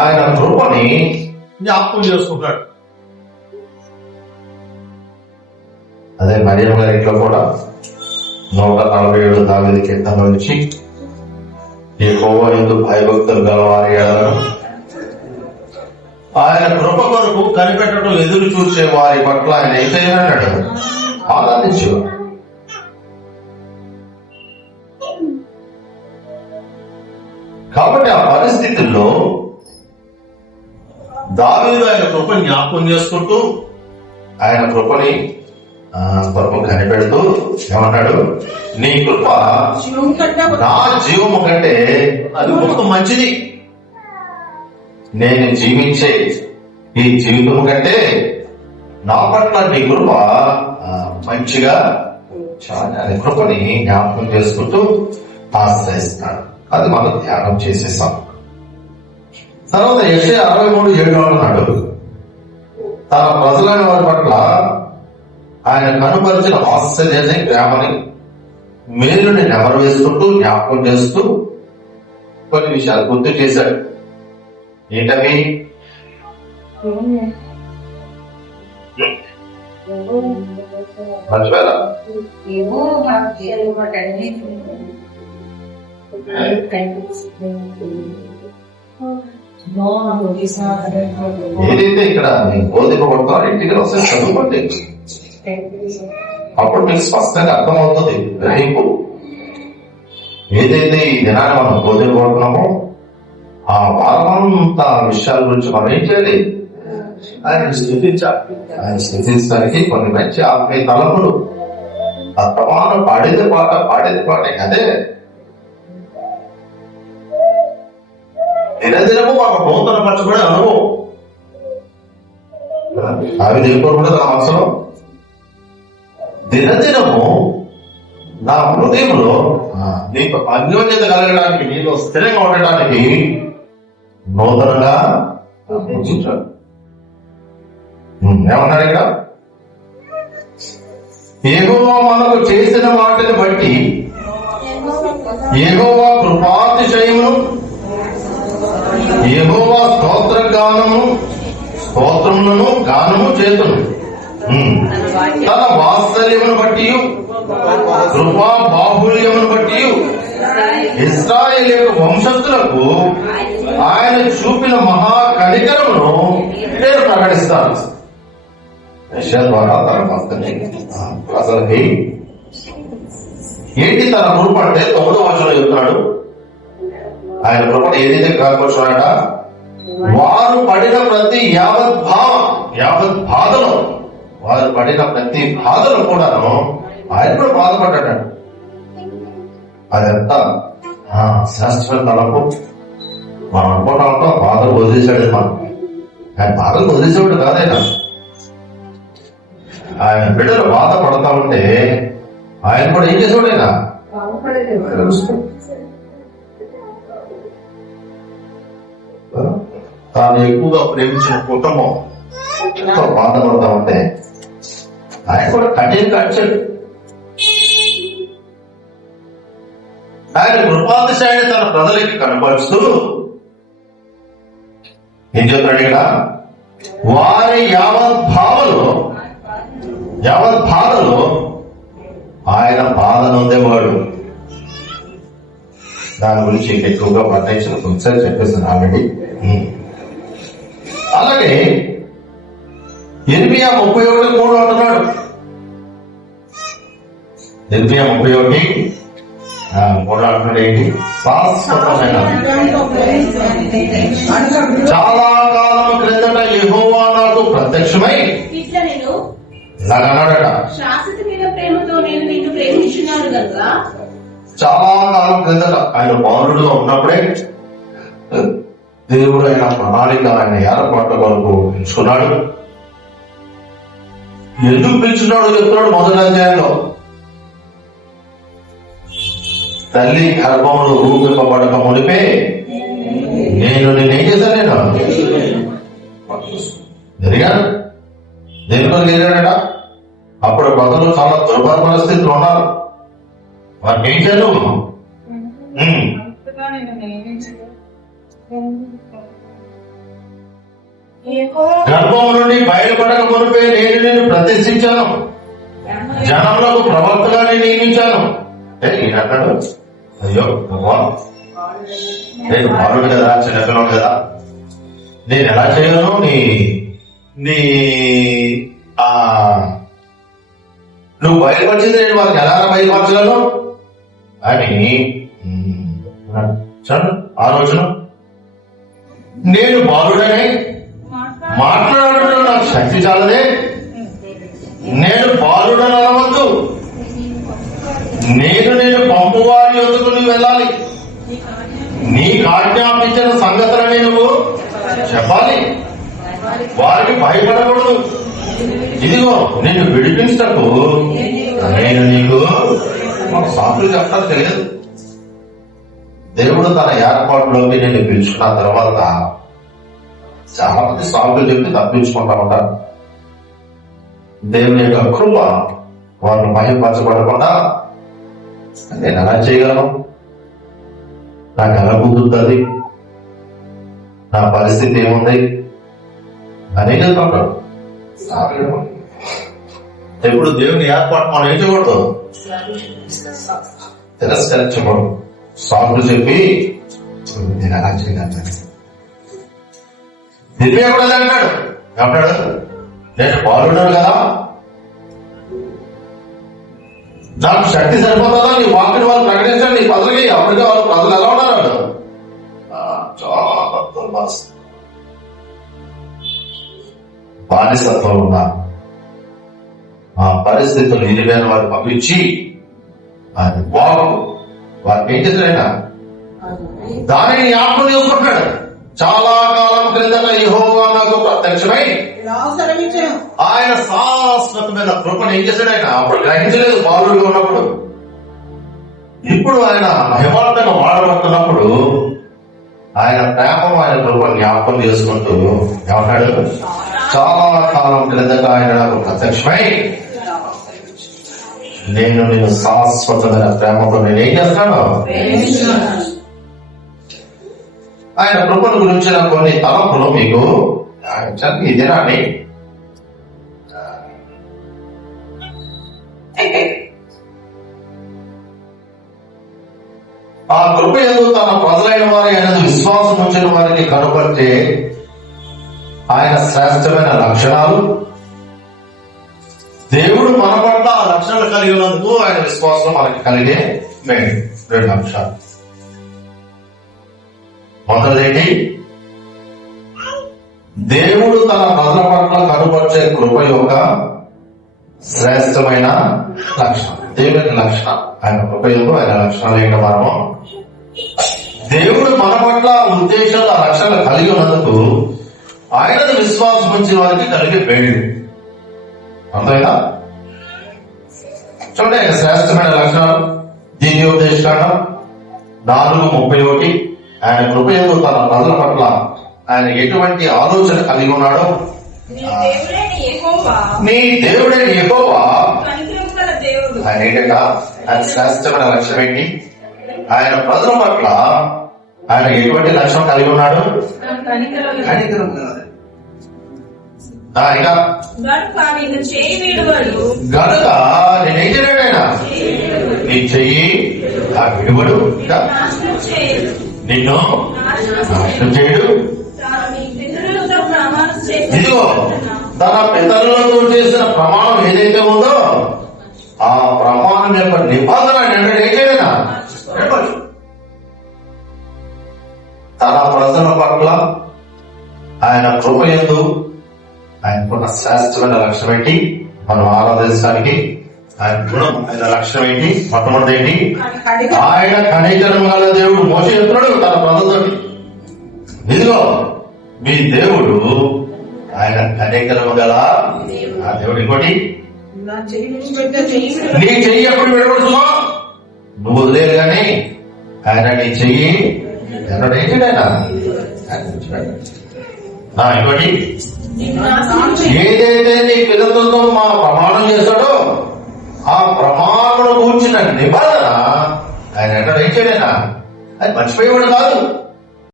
ఆయన కృపని జ్ఞాపకం చేసుకుంటాడు. అదే మరియమ్మ గారి ఇంట్లో కూడా 147 దావీదు కీర్తనల నుంచి యెహోవా యందు భయభక్తులు గలవారి ఎడలను ఆయన కృప కొరకు కనిపెట్టడం ఎదురు చూసే వారి పట్ల ఆయన ఏం చేయమన్నాడు? ఆనందించేవాడు. కాబట్టి ఆ పరిస్థితుల్లో దావీదు ఆయన కృపని జ్ఞాపకం చేసుకుంటూ ఆయన కృపని కొరకు కనిపెడుతూ ఏమన్నాడు? నీ కృప నా జీవము కంటే అది గొప్ప మంచిది. నేను జీవించే ఈ జీవితం కంటే నా పట్ల నీ కృప మంచిగా చాలా కృపని జ్ఞాపకం చేసుకుంటూ ఆశ్రయిస్తున్నాడు. అది మనం ధ్యానం చేసేసాం. తర్వాత యెషయా 63:7 అన్నాడు, తన ప్రజలైన వారి పట్ల ఆయన కనుపరిచిన ఆశ్చర్యాన్ని, ప్రేమని, మేలుని నెమరు వేసుకుంటూ జ్ఞాపకం చేస్తూ కొన్ని విషయాలు గుర్తు చేశాడు. ఏంటవి? మర్చిపోయారా? ఏదైతే ఇక్కడ మీకు బోధింపబడతారో ఇంటికి వస్తే చదువుకోండి, అప్పుడు మీకు స్పష్టంగా అర్థమవుతుంది. గ్రహింపు ఏదైతే ఈ దినాన్ని మనం బోధింపబడుతున్నామో ఆ వారమంతా విషయాల గురించి మనం ఏం చేయాలి? ఆయన స్థితించాలి. ఆయన స్థితించడానికి కొన్ని మంచి ఆత్మీయ తలపులు అర్థమానం పాడేది పాటే అదే దినదినము మనం నూతన పరచబడే అనుభవం. అవి తెలుపుకుంటే నా మనసులో దినదినము నా హృదయంలో నీకు అన్యోన్యత కలగడానికి, నీలో స్థిరంగా ఉండటానికి నూతనంగా ఉంచుతాడు. ఏమన్నాడు ఇక్కడ? యెహోవా మనకు చేసిన వాటిని బట్టి యెహోవా కృపాతిశయమును, యెహోవా స్తోత్రములను గానము చేతును, తన వాత్సల్యమును బట్టి కృపా బాహుల్యమును బట్టి ఇశ్రాయేలు యొక్క వంశస్థులకు ఆయన చూపిన మహా కనికరమును నేను ప్రకటిస్తాను. యెషయా ద్వారా తన భక్తుని ప్రజలకి ఏంటి తన కృప అంటే 9వ వచనంలో చెప్తున్నాడు. ఆయన కృపను ఏదైతే కాకొచ్చాడ, వారు పడిన ప్రతి యావత్ బాధలో, వారు పడిన ప్రతి బాధలు కూడాను ఆయన కూడా బాధపడ్డాడు. అదంతా శాస్త్ర తలపు. మనం అనుకుంటా ఉంటాం బాధలు వదిలేశాడు. ఆయన బాధలు వదిలేసేవాడు కాదైనా. ఆయన బిడ్డలు బాధపడతా ఉంటే ఆయన కూడా ఏం చేసేవాడైనా తాను ఎక్కువగా ప్రేమించిన కుటుంబం బాధపడతా ఉంటే ఆయన కూడా కఠిన కాచాడు. ఆయన కృపాతిశయాన్ని తన ప్రజలకి కనపరుస్తూ ఏం చెప్తాడు ఇక్కడ? వారి యావత్ బాధలో ఆయన బాధ నొందేవాడు. దాని గురించి ఎక్కువగా పట్టించిన కొంచెం చెప్పేసాను ఆల్రెడీ. అలాగే ఇర్మియా 31:3 అంటున్నాడు. ఇర్మియా 31:3 అంటున్నాడు ఏంటి? శాశ్వతమైన చాలా కాలం క్రిందట యెహోవా నాకు ప్రత్యక్షమై ఇలాగన్నాడట, చాలా కాలం క్రిందట ఆయన పౌరుడుగా ఉన్నప్పుడే దేవుడు ఆయన ప్రణాళిక, ఆయన ఏర్పాటు వరకు ఎంచుకున్నాడు. ఎందుకు పిలుచున్నాడు చెప్తున్నాడు మొదటి అధ్యాయంలో. తల్లి గర్భంలో రూపింపబడక మునిపే నేను నేనేం చేశాను? నేను జరిగాను. దేనిలో జరిగాడట? అప్పుడు ప్రజలు చాలా దుర్భర పరిస్థితులు ఉన్నారు. వారికి ఏం చేయను? గర్భం నుండి బయలుపడక మునిపే నేను నిన్ను ప్రతిష్ఠించాను, జనములకు ప్రవక్తగా నేను నియమించాను. ఈయన అన్నాడు, అయ్యో భగవాన్, నేను బాలుడు కదా, చిన్నపిల్లడు కదా, నేను ఎలా చేయను? నీ నువ్వు బయలుపరిచింది నేను వాళ్ళకి ఎలా బయలుపరచగలను అని చూడండి ఆలోచన. నేను బాలుడనే మాట్లాడటం నాకు శక్తి చాలదే, నేను బాలుడని అనవద్దు, నేను పంపువారి యొద్దకు నువ్వు వెళ్ళాలి, నీకు ఆజ్ఞాపించిన సంగతులని నువ్వు చెప్పాలి, వారికి భయపడకూడదు. ఇదిగో నేను విడిపించటకు నేను నీకు సాకులు చెప్తాను తెలియదు. దేవుడు తన ఏర్పాటులోకి నేను పిలుచుకున్న తర్వాత చాలా మంది సాకులు చెప్పి తప్పించుకుంటా ఉంటారు. దేవుని యొక్క కృప వాళ్ళు భయపరచబడకుండా నేను ఎలా చేయగలను, నాకు ఎలా కుదురుతుంది, నా పరిస్థితి ఏముంది అని చెప్తుంటాడు. ఎప్పుడు దేవుని ఏర్పాటు మనం ఏం చేయకూడదు, తిరస్కరించకూడదు. సాకులు చెప్పి నేను ఎలా చేయగలను. దివ్య కూడా అంటాడు, ఏమంటాడు, నేను బాలున్నాడు కదా, నాకు శక్తి సరిపోతుందా నీ వాక్యం వాళ్ళు ప్రకటించండి, నీ ప్రజలకి అప్పటికే వాళ్ళు ప్రజలు ఎలా ఉన్నారు, చాలా బానిసత్వం ఉన్నా ఆ పరిస్థితులు ఎదిగిన వారు పంపించి ఆయన వారికి ఏం చేశాడైనా దానిని జ్ఞాపకం చేసుకుంటున్నాడు. చాలా కాలం క్రిందట యెహోవా నాకు ప్రత్యక్షమై ఆయన శాశ్వతమైన కృపను ఏం చేశాడు, ఆయన అప్పుడు గ్రహించలేదు బాలుడిగా ఉన్నప్పుడు. ఇప్పుడు ఆయన మహిమార్థంగా వాడబడుతున్నప్పుడు ఆయన ప్రేమ ఆయన కృపను జ్ఞాపకం చేసుకుంటూ ఏమంటాడు, చాలా కాలం క్రిందట ఆయన నాకు ప్రత్యక్షమై నేను శాశ్వతమైన ప్రేమతో నేనేం చేస్తాను. ఆయన కృపను గురించిన కొన్ని తలంపులు మీకు ఈ దినాన్ని ఆ కృప యందు తన ప్రజలైన వారి అనేది విశ్వాసం ఉంచిన వారికి కనపరిచే ఆయన శ్రేష్టమైన లక్షణాలు, దేవుడు మన పట్ల ఆ లక్షణాలు కలిగి ఉన్నందుకు ఆయన విశ్వాసం మనకి కలిగే రెండు అంశాలు. మొదటిది, దేవుడు తన ప్రజల పట్ల కనుపరిచే కృప యొక్క శ్రేష్టమైన లక్షణం. దేవుని లక్షణం ఆయన కృప యొక్క ఆయన లక్షణాలు ఏంటో మనము దేవుడు మన పట్ల ఉద్దేశాలు ఆ లక్షణాలు కలిగి ఉన్నందుకు ఆయనది విశ్వాసం ఉంచిన వారికి కలిగే వేళ్ళు. అంతేనా? చూడండి ఆయన శ్రేష్టమైన లక్షణాలు. ద్వితీయోపదేశకాండం 4:31 ఆయన కృపయందు తన ప్రజల పట్ల ఆయన ఎటువంటి ఆలోచన కలిగి ఉన్నాడో, నీ దేవుడైన యెహోవా ఆయన ఏంటంట, ఆయన శ్రేష్టమైన లక్ష్యం ఏంటి, ఆయన ప్రజల పట్ల ఆయన ఎటువంటి లక్ష్యం కలిగి ఉన్నాడు, కనికరం. గనుక నేనేం చేయలేడు, ఆయన నీ చెయ్యి ఆ విడువడు, నిన్ను నాశనం చేయడు. ఇదిగో తన పితరులతో చేసిన ప్రమాణం ఏదైతే ఉందో ఆ ప్రమాణం యొక్క నిబంధన ఏం చేయలేదా, తన ప్రజల పట్ల ఆయన కృపయందు ఆయనకున్న శ్రేష్టమైన లక్ష్యం ఏంటి, మనం ఆరాధించడానికి ఆయన గుణం, ఆయన లక్ష్యం ఏంటి, మొట్టమొదటి ఏంటి, ఆయన కనికరం గల దేవుడు. మోషే చెప్తున్నాడు తన ప్రజలతో, ఇదిగో మీ దేవుడు ఆయన కనికరం గల ఆ దేవుడు. ఇంకోటి, నీ చెయ్యి ఎప్పుడు విడబడుతుందో నువ్వు వదిలేదు కానీ ఆయన నీ చెయ్యి ఎన్నడూ ఏం చేయడా. ఇంకోటి, ఏదైతే నీ పిల్లలతో మా ప్రమాణం చేస్తాడో ఆ ప్రమాణం కూర్చిన నిబంధన ఆయన ఎన్నడూ ఏం చేయడైనా అది మర్చిపోయేవాడు కాదు.